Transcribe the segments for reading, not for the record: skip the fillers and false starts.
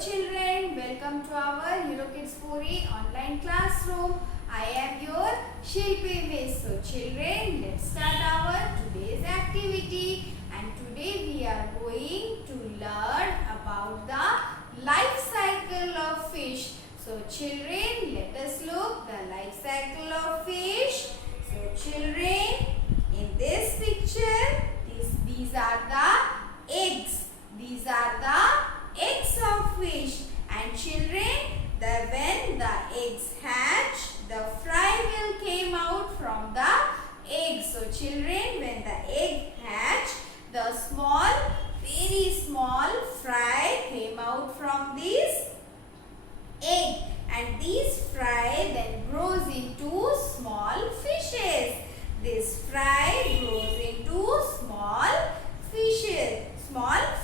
children, welcome to our Eurokids Puri online classroom. I am your Shilpi Miss. So children, let's start our today's activity. And today we are going to learn about the life cycle of fish. So children, let us look the life cycle of fish. So children, in this picture, these are the eggs. These are the eggs of fish. And children, when the eggs hatch, the fry will came out from the egg. So children, when the egg hatch, the very small fry came out from this egg. And these fry then grows into small fishes. This fry grows into small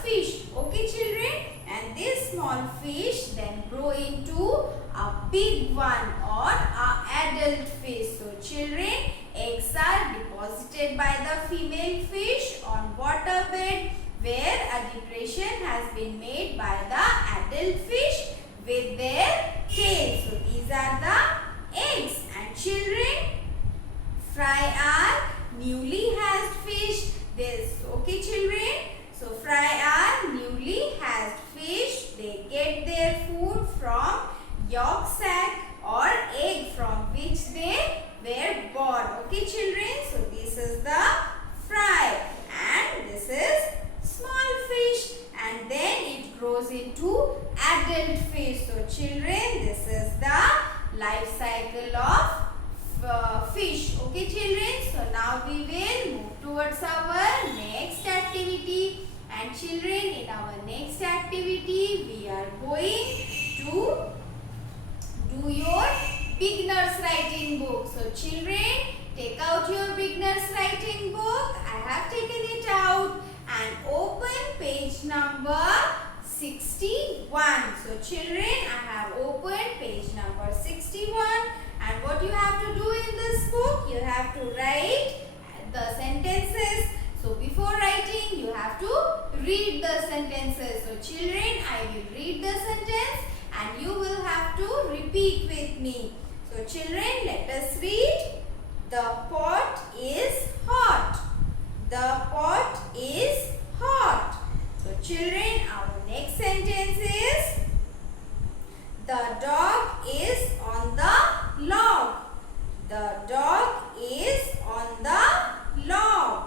fish. Okay children? And this small fish then grow into a big one or a adult fish. So children, eggs are deposited by the female fish on water bed where a depression has been made by the adult fish with their tail. So these are the eggs. And children, fry are newly hatched fish. Okay children? So fry are newly hatched fish. They get their food from yolk sac or egg from which they were born. Okay children? So this is the fry and this is small fish, and then it grows into adult fish. So children, this is the life cycle of fish. Okay children? So now we will move towards our next activity. And children, in our next activity, we are going to do your beginner's writing book. So children, take out your beginner's writing book. I have taken it out and open page number 61. So children, I have opened page number 61. And what you have to do in this book, you have to write the sentences. So before writing, you have to read the sentences. So children, I will read the sentence and you will have to repeat with me. So children, let us read. The pot is hot. The pot is hot. So children, our next sentence is the dog is on the log. The dog is on the log.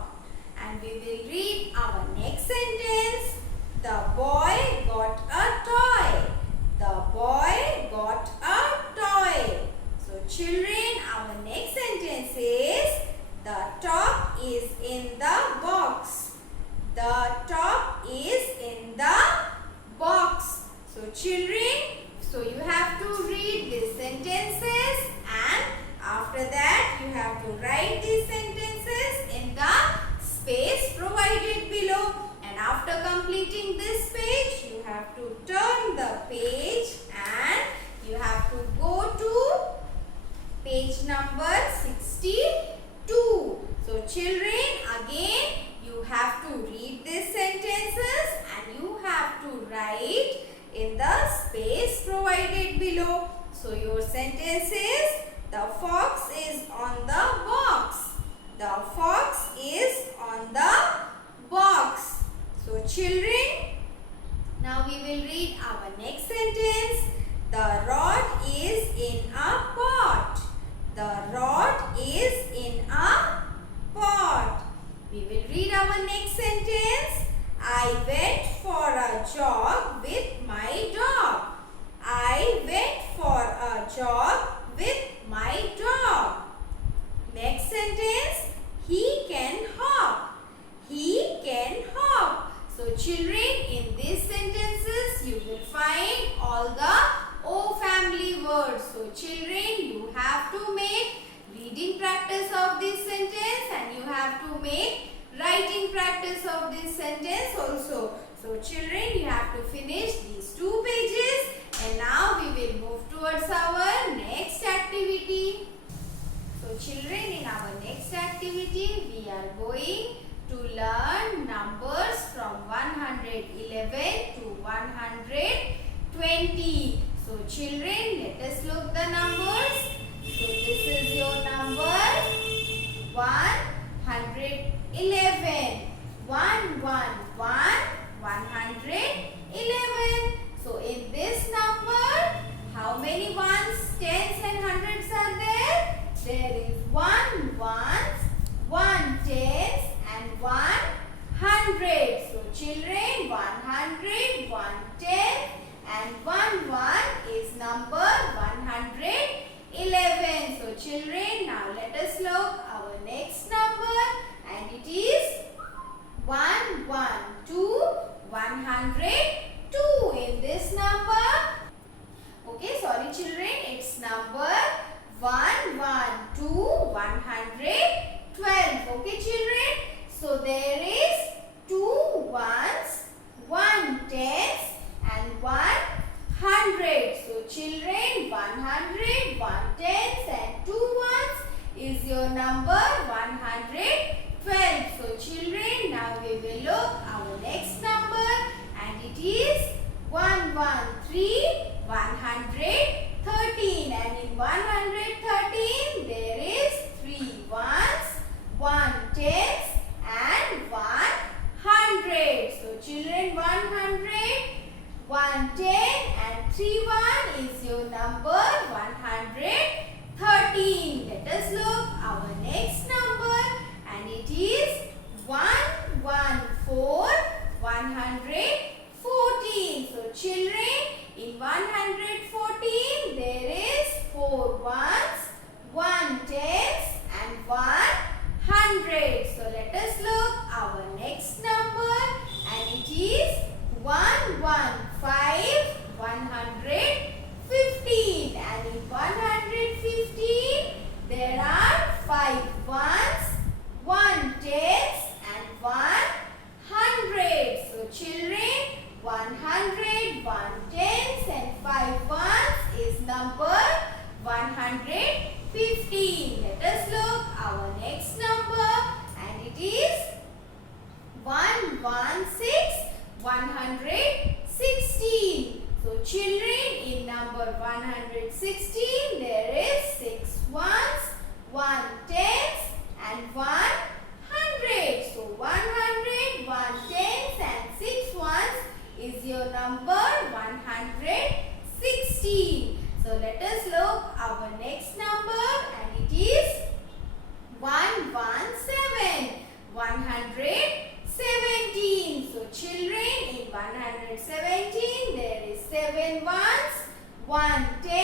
And we will read our next sentence. The boy got a toy. The boy got a toy. So children, our next sentence is the top is in the box. The top is in the box. So children, so you have to read these sentences and after that you have to write these sentences in the space provided below. And after completing this page, you have to turn the page and you have to go to page number 62. So children, again you have to read these sentences and you have to write in the space provided below. So your sentence is the fox is on the box. The fox is on the box. So children, now we will read our next sentence. The rod is in a pot. The rod is in a pot. We will read our next sentence. I went for a jog with my dog. I went for a jog with my dog. Next sentence. He can hop. He can hop. So children, in these sentences you will find all the O family words. So children, you have to make reading practice of this sentence and you have to make writing practice of this sentence also. So children, you have to finish these 2 pages and now we will move towards our next activity. So children, in our next activity, we are going to learn numbers from 111 to 120. 100. So children, 100, 1 tens and 2 ones is your number 112. So children, now we will look our next number and it is 113, 113, and in 113 there is 3 ones, 1 tens and 100. So children, 100, 1 10 and 3 1 is your number 113. Let us look our next number and it is 114, 114. So children, in 114 there is 4 ones, 1 tens and 100. So let us look our next number and it is 115, 115, and in 115 there are 5 ones, 1 tens and 100. So children, 100, 1 tens and 5 ones is number 115. Let us look our next number and it is 116, 116. So children, in number 116 there is 6 ones, 1 tens and 100. So 100, 1 tens and 6 ones is your number 116. So let us look our next number and it is 117, 117. So children, in 117 there is 7 ones, 1 ten